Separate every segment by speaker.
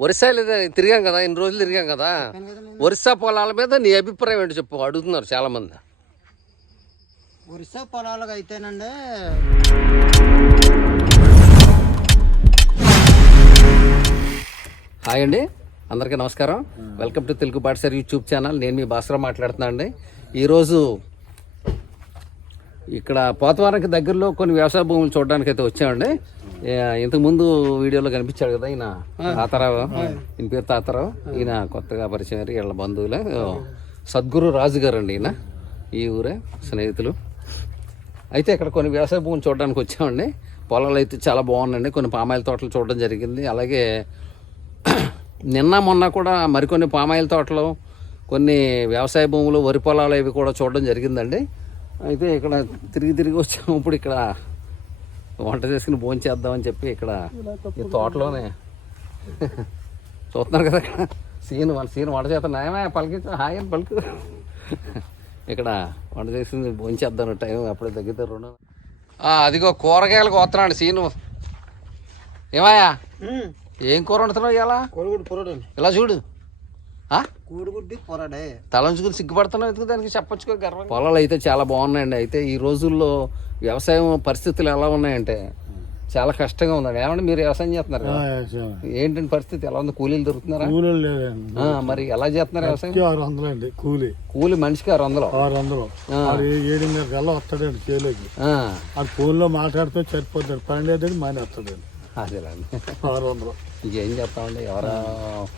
Speaker 1: ఒరిస్సా లేదా తిరిగాం కదా ఇన్ని రోజులు తిరిగాం కదా? ఒరిస్సా పొలాల మీద నీ అభిప్రాయం ఏంటి చెప్పు అడుగుతున్నారు చాలా మంది
Speaker 2: ఒరిస్సా పొలాలకు అయితేనండి
Speaker 1: హాయ్ అండి అందరికీ నమస్కారం. వెల్కమ్ టు తెలుగు పాఠశాల యూట్యూబ్ ఛానల్. నేను మీ భాస్కర్ మాట్లాడుతున్నాను అండి ఈరోజు ఇక్కడ పోతవారంకి దగ్గరలో కొన్ని వ్యవసాయ భూములు చూడడానికి అయితే వచ్చామండి ఇంతకుముందు వీడియోలో కనిపించాడు కదా ఈయన తాతారావు. ఈయన పేరు తాతారావు. ఈయన కొత్తగా పరిచయం వీళ్ళ బంధువులే. సద్గురు రాజు గారు అండి ఈయన. ఈ ఊరే స్నేహితులు. అయితే ఇక్కడ కొన్ని వ్యవసాయ భూములు చూడడానికి వచ్చామండి. పొలాలు అయితే చాలా బాగున్నాయండి. కొన్ని పామాయిల తోటలు చూడడం జరిగింది. అలాగే నిన్న మొన్న కూడా మరికొన్ని పామాయిల తోటలు కొన్ని వ్యవసాయ భూములు వరి పొలాలు ఇవి కూడా చూడడం జరిగిందండి. అయితే ఇక్కడ తిరిగి తిరిగి వచ్చాము ఇప్పుడు ఇక్కడ వంట చేసుకుని భోజనం చేద్దామని చెప్పి ఇక్కడ ఈ తోటలోనే చూస్తున్నారు కదా ఇక్కడ. సీన్ వాళ్ళ సీన్ వంట చేస్తాను నాయమే పలికి హాయ్ అని పలుకు. ఇక్కడ వంట చేసింది భోజనం చేద్దాం టైం అప్పుడే తగ్గితే రెండు. అదిగో కూరగాయలు కోస్తున్నాడు సీను. ఏమాయా ఏం కూర వండుతున్నావు ఇలా ఇలా చూడు?
Speaker 2: కోడిగుడ్డి పొరడే.
Speaker 1: తలంచుకుని సిగ్గుపడుతున్నావు ఎందుకు దానికి చెప్పొచ్చుకో గర్వం పొలాలు అయితే చాలా బాగున్నాయండి. అయితే ఈ రోజుల్లో వ్యవసాయం పరిస్థితులు ఎలా ఉన్నాయంటే చాలా కష్టంగా ఉందండి. ఏమంటే మీరు వ్యవసాయం చేస్తున్నారు కదా? ఏంటండి పరిస్థితి? ఎలా ఉంది? కూలీలు దొరుకుతున్నారా?
Speaker 3: కూలీలు లేదండి.
Speaker 1: ఆ, మరి ఎలా చేస్తున్నారు వ్యవసాయం?
Speaker 3: ఆరు వందలు అండి కూలి.
Speaker 1: కూలి మనిషికి ఆరు వందలు.
Speaker 3: ఆరు వందలు. ఏడున్నర కల్లా వస్తాడండి చేలోకి.
Speaker 1: ఆ,
Speaker 3: ఆ ఫోన్లో మాట్లాడితే సరిపోతాడు పని లేదండి మనీ వస్తాడండి.
Speaker 1: అదేలేండి.
Speaker 3: ఆరు వందలు.
Speaker 1: ఇంకేం చెప్తామండి ఎవరో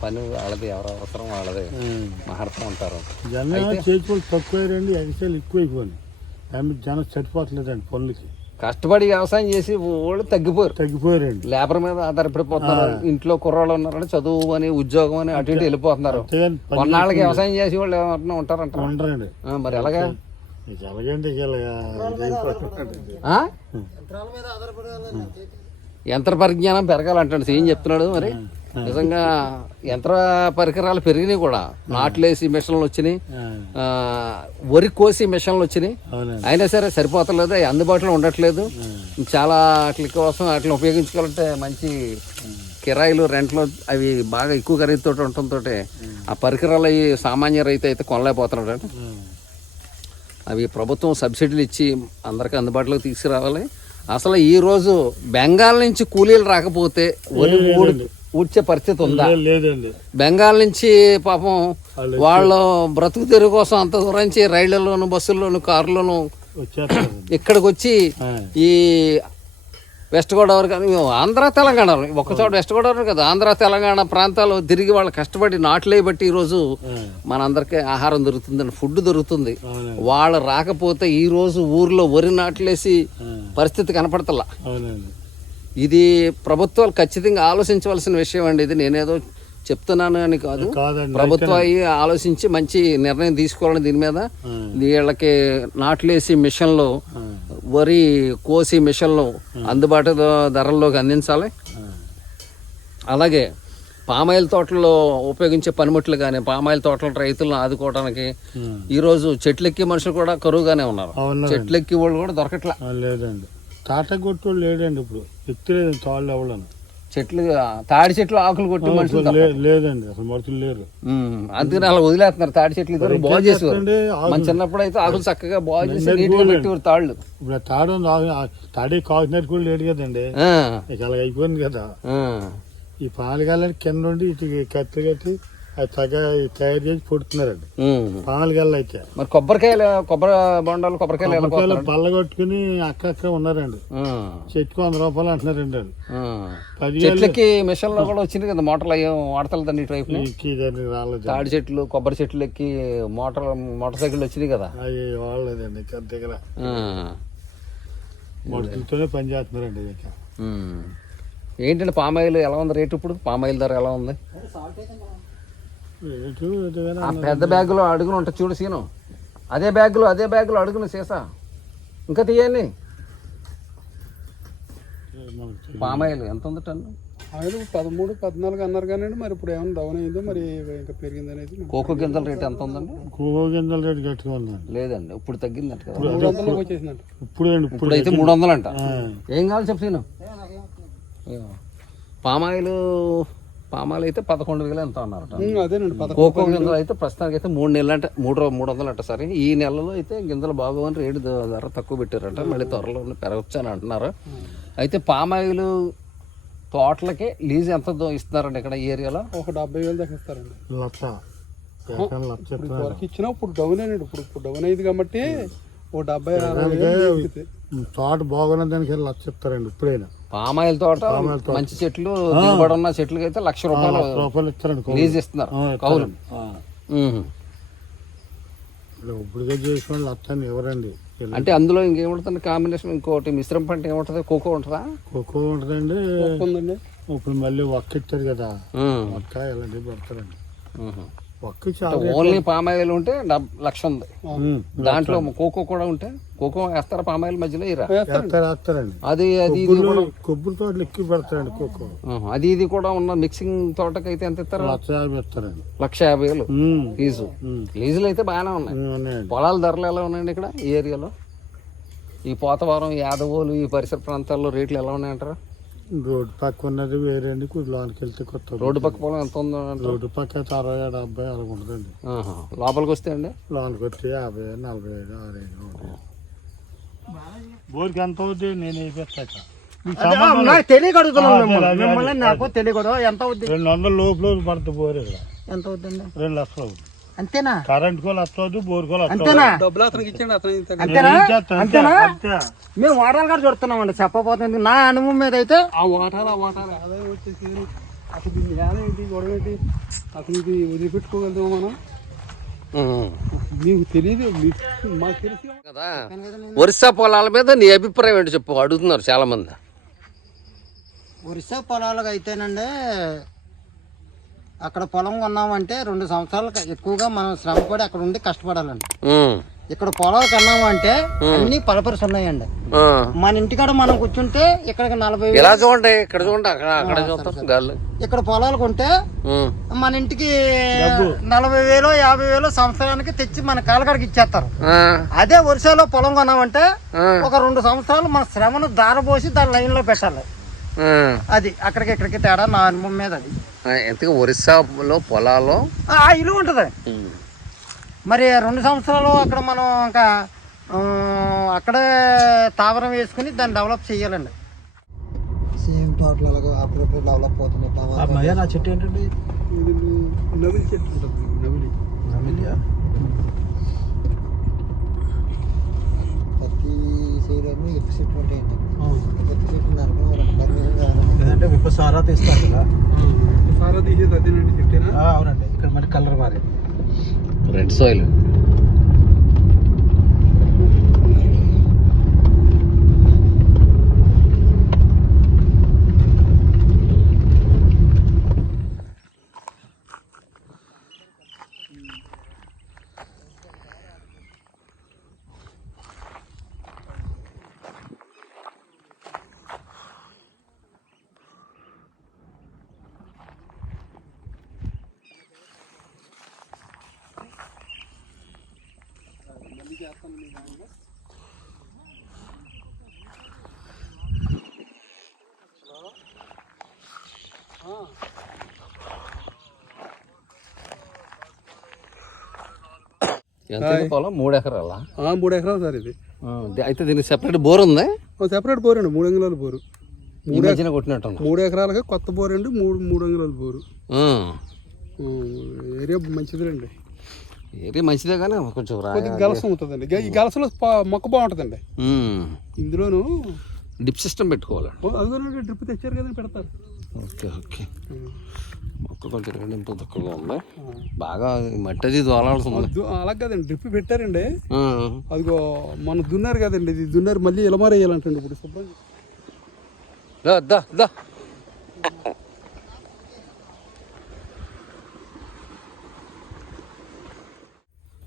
Speaker 1: పని వాళ్ళది ఎవరో అవసరం వాళ్ళది. మాట్లాడుతూ ఉంటారు.
Speaker 3: జనం చేతులు తక్కువయ్యారండి ఎగసాలు ఎక్కువైపోయింది ఆమె జనం సరిపోవట్లేదండి పనులకి.
Speaker 1: కష్టపడి వ్యవసాయం చేసి వాళ్ళు తగ్గిపోయారు.
Speaker 3: తగ్గిపోయారండి.
Speaker 1: లేబర్ మీద ఆధారపడిపోతున్నారు. ఇంట్లో కుర్రాళ్ళు ఉన్నారంటే చదువు అని ఉద్యోగం అని అటు ఇటు వెళ్ళిపోతున్నారు. కొన్నాళ్ళకి వ్యవసాయం చేసి వాళ్ళు ఏమంటున్నా ఉంటారంట
Speaker 3: ఉండరండి.
Speaker 1: మరి ఎలాగా?
Speaker 3: ఇక ఎలాగండి
Speaker 1: యంత్ర పరిజ్ఞానం పెరగాలంటాడు ఏం చెప్తున్నాడు మరి. నిజంగా యంత్ర పరికరాలు పెరిగినాయి కూడా. నాట్లేసి మిషన్లు వచ్చినాయి. వరి కోసి మిషన్లు వచ్చినాయి. అయినా సరే సరిపోతలేదు అవి అందుబాటులో ఉండట్లేదు. చాలా వాటి కోసం వాటిని ఉపయోగించుకోవాలంటే మంచి కిరాయిలు రెంట్లు అవి బాగా ఎక్కువ ఖరీదుతో ఉండటంతో ఆ. పరికరాలు అవి సామాన్య రైతు అయితే కొనలేకపోతున్నాడు. అవి ప్రభుత్వం సబ్సిడీలు ఇచ్చి అందరికీ అందుబాటులోకి తీసుకురావాలి. అసలు ఈ రోజు బెంగాల్ నుంచి కూలీలు రాకపోతే ఊడి ఊడ్చే పరిస్థితి ఉందా?
Speaker 3: లేదండి.
Speaker 1: బెంగాల్ నుంచి పాపం వాళ్ళు బ్రతుకు తెరుగు కోసం అంత దూరం నుంచి రైళ్ళలోను బస్సుల్లోను కారులోను ఇక్కడికి వచ్చి ఈ వెస్ట్ గోదావరి కానీ ఆంధ్ర తెలంగాణ. ఒక చోట వెస్ట్ గోదావరి కదా ఆంధ్ర తెలంగాణ ప్రాంతాలు తిరిగి వాళ్ళు కష్టపడి నాట్లే బట్టి ఈరోజు మనందరికీ ఆహారం దొరుకుతుందండి ఫుడ్ దొరుకుతుంది. వాళ్ళు రాకపోతే ఈ రోజు ఊర్లో వరి నాట్లేసి పరిస్థితి కనపడతలా. ఇది ప్రభుత్వాలు ఖచ్చితంగా ఆలోచించవలసిన విషయం అండి ఇది నేనేదో చెప్తున్నాను అని కాదు. ప్రభుత్వం అయ్యి ఆలోచించి మంచి నిర్ణయం తీసుకోవాలని దీని మీద వీళ్ళకి నాట్లేసి మిషన్లు వరి కోసి మిషన్లు అందుబాటు ధరల్లోకి అందించాలి. అలాగే పామాయిల్ తోటల్లో ఉపయోగించే పనిముట్లు కానీ పామాయిల్ తోటల రైతులను ఆదుకోవడానికి. ఈరోజు చెట్లెక్కి మనుషులు కూడా కరువుగానే ఉన్నారు. చెట్లెక్కి వాళ్ళు కూడా దొరకట్లా.
Speaker 3: లేదండి. తాట లేడండి ఇప్పుడు. ఎత్తులేదు తాళ్ళు ఎవడను
Speaker 1: చెట్లు తాడి చెట్లు ఆకులు కొట్టి మనుషులు
Speaker 3: లేదండి అసలు మనుషులు లేరు.
Speaker 1: అందుకని అలా వదిలేస్తున్నారు. తాడి చెట్లు ఇద్దరు బాగు చేసేవారు. మన చిన్నప్పుడు అయితే ఆకులు చక్కగా బాగు చేసి పెట్టేవారు తాళ్ళు.
Speaker 3: ఇప్పుడు తాడు తాడే కాకినట్టు కూడా లేడు కదండి. ఇక అలాగ అయిపోయింది కదా. ఈ పాలగాలని కింద నుండి ఇటు కత్తి కట్టి అది తగ్గ తయారు చేసి పొడుతున్నారండి
Speaker 1: ఉమ్.
Speaker 3: పాలగాళ్ళు అయితే.
Speaker 1: మరి కొబ్బరికాయలు కొబ్బరి బొండాలు కొబ్బరికాయలు?
Speaker 3: బల్ల కొట్టుకుని అక్కడక్కడ ఉన్నారండి.
Speaker 1: ఆ,
Speaker 3: చెట్టుకు వంద రూపాయలు అంటున్నారండి వాళ్ళు.
Speaker 1: చెట్లకి మిషన్లో కూడా వచ్చింది కదా మోటార్లు అయ్యో వాడతలేదండి ఇటువైపు
Speaker 3: రాలేదు
Speaker 1: తాడి చెట్లు కొబ్బరి చెట్లు ఎక్కి మోటార్ మోటార్ సైకిల్ వచ్చినాయి కదా?
Speaker 3: అవి వాడలేదండి దగ్గర. మడుతులతోనే పని చేస్తున్నారండి.
Speaker 1: ఏంటంటే పామాయిల్ ఎలా ఉంది రేటు ఇప్పుడు? పామాయిల్ ధర ఎలా ఉంది? ఆ పెద్ద బ్యాగులో అడుగును ఉంటుంది చూడు సీను. అదే బ్యాగులో అదే బ్యాగులో అడుగును సీసా. ఇంకా తీయండి. పామాయిల్ ఎంత ఉంది టన్ను?
Speaker 4: ఆయన పదమూడు పద్నాలుగు అన్నారు కానీ మరి ఇప్పుడు ఏమైనా డౌన్ అయిందో మరి ఇంకా పెరిగింది అనేది
Speaker 1: కోకో గింజల రేట్ ఎంత ఉందండి?
Speaker 3: కోకో గింజల రేటు గట్టిగా ఉందండి.
Speaker 1: లేదండి. ఇప్పుడు తగ్గిందంట కదా.
Speaker 4: మూడు వందలకు వచ్చేసిందంట.
Speaker 3: ఇప్పుడు ఇప్పుడు
Speaker 1: ఇప్పుడు అయితే మూడు వందలు అంట. ఏం కావాలి చెప్పు సీను? పామాయిల్ పామాయిల్ అయితే పదకొండు వేలు ఎంత అన్నారట.
Speaker 4: ఉమ్, అదేనండి
Speaker 1: కోకో గింజలు అయితే ప్రస్తుతానికి అయితే మూడు నెలలు అంటే మూడు మూడు వందలు అంట సరే. ఈ నెలలో అయితే గింజలు బాగోని రేటు ధర తక్కువ పెట్టారట. మళ్ళీ త్వరలో పెరగచ్చు అని అంటున్నారు. అయితే పామాయిల్ తోటలకి లీజ్ ఎంత ఇస్తున్నారండి ఇక్కడ ఈ ఏరియాలో?
Speaker 4: ఒక డెబ్బై వేలు దాకా ఇస్తారండి.
Speaker 3: లక్ష.
Speaker 4: వరకు ఇచ్చినా ఇప్పుడు డౌన్ అయినాడు ఇప్పుడు ఇప్పుడు డౌన్ అయింది కాబట్టి ఓ డెబ్బై.
Speaker 3: తోట బాగున్న దానికి లక్ష ఇస్తారండి ఇప్పుడైనా.
Speaker 1: పామాయిల్ తోట మంచి చెట్లు దిగుబడి ఉన్న చెట్లకి అయితే లక్ష రూపాయలు
Speaker 3: ఇస్తారండి కౌలు.
Speaker 1: లీజ్ ఇస్తున్నారు. కౌలు.
Speaker 3: ఇప్పుడు ఇప్పుడుగా చేసిన లక్షని ఎవరండి?
Speaker 1: అంటే అందులో ఇంకేముంటుంది కాంబినేషన్ ఇంకోటి మిశ్రమ పంట ఏముంటుంది కోకో ఉంటుందా?
Speaker 3: ఖోఖో ఉంటుందండి.
Speaker 4: ఉందండి.
Speaker 3: ఇప్పుడు మళ్ళీ ఒక్క ఇచ్చారు కదా. ఒక్క ఇలాంటివి పెడతారండి.
Speaker 1: ఓన్లీ పామాయిల్ ఉంటే డబ్ లక్ష ఉంది. దాంట్లో కోకో కూడా ఉంటే కోకో వేస్తారా పామాయిల్ మధ్యలో ఇరా.
Speaker 3: వేస్తారు వేస్తారండి.
Speaker 1: అది అది
Speaker 3: కొబ్బరి తోటలు ఎక్కువ పెడతారండి
Speaker 1: ఉహు. అది ఇది కూడా ఉన్న మిక్సింగ్ తోటకైతే ఎంత ఇస్తారు?
Speaker 3: లక్ష యాభై ఇస్తారండి.
Speaker 1: లక్ష యాభై వేలు.
Speaker 3: ఉమ్.
Speaker 1: లీజులు అయితే బాగానే ఉన్నాయి. పొలాల ధరలు ఎలా ఉన్నాయండి ఇక్కడ ఈ ఏరియాలో? ఈ పోతవరం యాదవోలు ఈ పరిసర ప్రాంతాల్లో రేట్లు ఎలా ఉన్నాయంటారా?
Speaker 3: రోడ్డు పక్క ఉన్నది వేరే అండి లోనికి వెళ్తే కొత్త
Speaker 1: రోడ్డు. పక్క పొలం ఎంత ఉందో
Speaker 3: రోడ్డు పక్క అయితే అరవై డెబ్బై అలా ఉంటుందండి.
Speaker 1: లోపలికి వస్తే అండి?
Speaker 3: లోనికి వచ్చి యాభై నలభై ఐదు అరవై ఐదు బోర్కి ఎంత అవుద్ది? నేను వేసేస్తాక
Speaker 2: నాకు మిమ్మల్ని. మిమ్మల్ని నాకు తెలియకూడదు. ఎంత అవుద్ది?
Speaker 3: రెండు వందల లోపల పడుతుంది బోర్ ఇక్కడ.
Speaker 2: ఎంత అవుద్దండి?
Speaker 3: రెండు లక్షలు అవుతుంది
Speaker 2: అంతేనా?
Speaker 3: కరెంట్ కోలు అవుద్ది బోర్ కోలు
Speaker 2: అంతేనా?
Speaker 4: డబ్బులు అతనికి ఇచ్చాడు అతను.
Speaker 2: అంతేనా అంతేనా?
Speaker 3: అంతే.
Speaker 2: మేము వాడాలి గారు చూస్తున్నామండి చెప్పబోతుంది. నా అనుభవం మీద అయితే
Speaker 4: ఆ వాటాలు ఆ వాటాలు. ఆదాయం వచ్చేసి అసలు దీన్ని ఏడ ఏంటి గొడవ ఏంటి? అసలు ఇది వదిలిపెట్టుకోగలుగుతామా మనం. మీకు తెలియదు మాకు తెలిసి.
Speaker 1: కదా ఒరిస్సా పొలాల మీద నీ అభిప్రాయం ఏంటి చెప్పు అడుగుతున్నారు చాలా మంది
Speaker 2: ఒరిస్సా పొలాలకు అయితేనండి అక్కడ పొలం కొన్నామంటే రెండు సంవత్సరాలకు ఎక్కువగా మనం శ్రమపడి అక్కడ ఉండి కష్టపడాలండి. ఇక్కడ పొలాలు కొన్నామంటే అన్ని పలపరిసి ఉన్నాయండి
Speaker 1: ఆ.
Speaker 2: మన ఇంటికాడ మనం కూర్చుంటే ఇక్కడికి నలభై
Speaker 1: ఇలా చూడండి ఇక్కడ చూడండి అక్కడ
Speaker 2: పొలాలు కొంటే. మన ఇంటికి నలభై వేలు యాభై వేలు సంవత్సరానికి తెచ్చి మన కాలకాడికి ఇచ్చేస్తారు
Speaker 1: ఆ.
Speaker 2: అదే వర్షాలో పొలం కొన్నామంటే. ఒక రెండు సంవత్సరాలు మన శ్రమను దారపోసి దాని లైన్లో పెట్టాలి. అది అక్కడికి ఇక్కడికి తేడా నా అనుభవం మీద అది
Speaker 1: ఎంతగా ఒరిస్సాలో పొలాలు?
Speaker 2: ఆ ఆ ఇల్లు ఉంటుంది. మరి రెండు సంవత్సరాలు అక్కడ మనం ఇంకా అక్కడే తావరం వేసుకుని దాన్ని డెవలప్ చేయాలండి సేమ్ తోటలు అలాగే అప్పుడప్పుడు డెవలప్ అవుతున్నాయి
Speaker 3: నా చెట్టు ఏంటండి?
Speaker 4: ఇది నవిలి చెట్టు ఉంటుంది. నవిలి.
Speaker 2: ప్రతి సైడ్లోనూ ఎక్కువ చెట్లు ఉంటాయండి ప్రతి చెట్లు
Speaker 3: విప్పసారా తీస్తారు కదా.
Speaker 4: సారా తీసేది అదేనండి చెట్టేనా
Speaker 3: అవునండి. ఇక్కడ మరి కలర్ మారి
Speaker 1: రెడ్ సాయిల్ పొలం మూడు ఎకరాలా?
Speaker 4: ఆ, మూడు ఎకరాలు సార్ ఇది.
Speaker 1: అయితే దీనికి సెపరేట్ బోర్ ఉంది?
Speaker 4: సెపరేట్ బోర్ అండి మూడు అంగుళాల బోరు.
Speaker 1: ఈ మధ్యన కొట్టినట్టు
Speaker 4: మూడు ఎకరాలకి కొత్త బోర్ అండి మూడు మూడు అంగుళాల బోరు. ఏరియా మంచిదిలేండి.
Speaker 1: ఏరియా మంచిదే కానీ కొంచెం
Speaker 4: కొద్దిగా గలసం ఉంటుందండి ఈ గలసలో మొక్క బాగుంటుందండి. ఇందులోను
Speaker 1: డిప్ సిస్టమ్ పెట్టుకోవాలి
Speaker 4: ఓ, అదిగోనండి డ్రిప్ తెచ్చారు కదండి పెడతారు.
Speaker 1: Okay okay. మొక్క కొంచెం రెండింపు తక్కువగా ఉంది. బాగా మట్టి అది దోలాల్సి ఉంది
Speaker 4: దు- అలా కదండి. డ్రిప్ పెట్టారండి. అదిగో మన దున్నారు కదండి ఇది. దున్నారు మళ్ళీ ఇలమార వేయాలంటండి ఇప్పుడు శుభ్రంగా
Speaker 1: దా దా.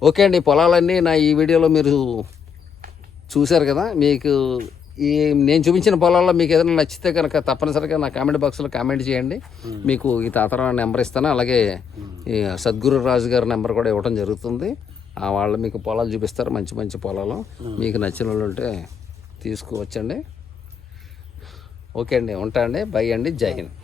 Speaker 1: ఓకే అండి పొలాలన్నీ నా ఈ వీడియోలో మీరు చూశారు కదా మీకు ఈ నేను చూపించిన పొలాల్లో మీకు ఏదైనా నచ్చితే కనుక తప్పనిసరిగా నా కామెంట్ బాక్స్లో కామెంట్ చేయండి. మీకు ఈ తాతరా నెంబర్ ఇస్తాను అలాగే ఈ సద్గురు రాజు గారి నెంబర్ కూడా ఇవ్వడం జరుగుతుంది. ఆ వాళ్ళు మీకు పొలాలు చూపిస్తారు మంచి మంచి పొలాలు. మీకు నచ్చిన వాళ్ళు ఉంటే తీసుకువచ్చండి. ఓకే అండి ఉంటా అండి బై అండి జై హింద్.